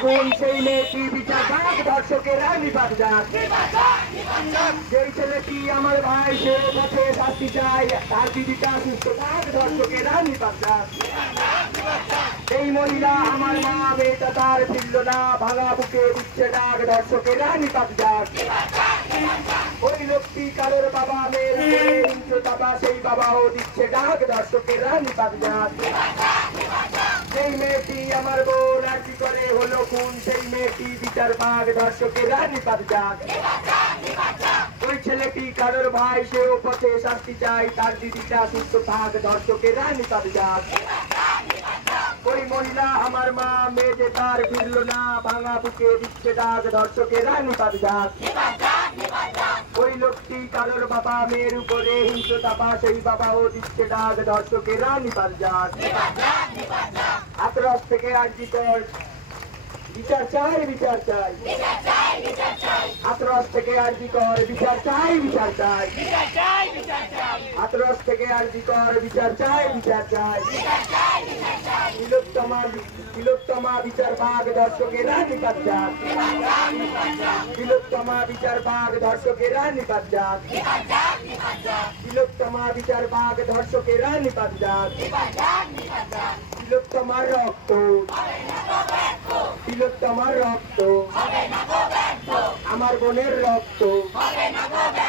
খুন সেই মেয়েটি বিচার পাক, ধর্ষকেরা নিপাত যাক। যেই ছেলেটি আমার ভাই সে পথে শাস্তি চাই, তার জীবিকা সুস্থ থাক, ধর্ষকেরা নিপাত যাক। এই মহিলা আমার মা, মেয়েটা তার ফিরল না, ভাঙা বুকে দিচ্ছে ডাক, ধর্ষকেরা নিপাত যাক। ওই লোকটি কারোর বাবা, মেয়ের উপরে হিংস্রতা, সেই বাবাও দিচ্ছে ডাক, ধর্ষকেরা নিপাত যাক। সেই মেয়েটি আমার বোন আর্জি করে হলো খুন, সেই মেয়েটি বিচার পাক, ধর্ষকেরা নিপাত যাক। ওই ছেলেটি কারোর ভাই সেও পথে শাস্তি চাই, তার দিদিটা সুস্থ থাক, ধর্ষকেরা নিপাত যাক। ওই মহিলা আমার মা, মেয়ে যে তার ফিরল না, ভাঙা বুকে দিচ্ছে ডাক, ধর্ষকেরা নিপাত যাক। ওই লোকটি কারোর বাবা, মেয়ের উপরে হিংস্রতা, সেই বাবাও দিচ্ছে ডাক, ধর্ষকেরা নিপাত যাক। হাতরস থেকে আর্জি কর বিচার চাই, বিচার চাই। হাতরস থেকে আর্জি কর বিচার চাই, বিচার চাই। হাতরস থেকে আর্জি কর বিচার চাই, বিচার চাই। তিলোত্তমা বিচার পাক, ধর্ষকেরা নিপাত যাক। তিলোত্তমা বিচার পাক, ধর্ষকেরা নিপাত যাক। তিলোত্তমা বিচার পাক, ধর্ষকেরা নিপাত যাক। তিলোত্তমার রক্ত, তিলোত্তমার রক্ত, আমার বোনের রক্ত।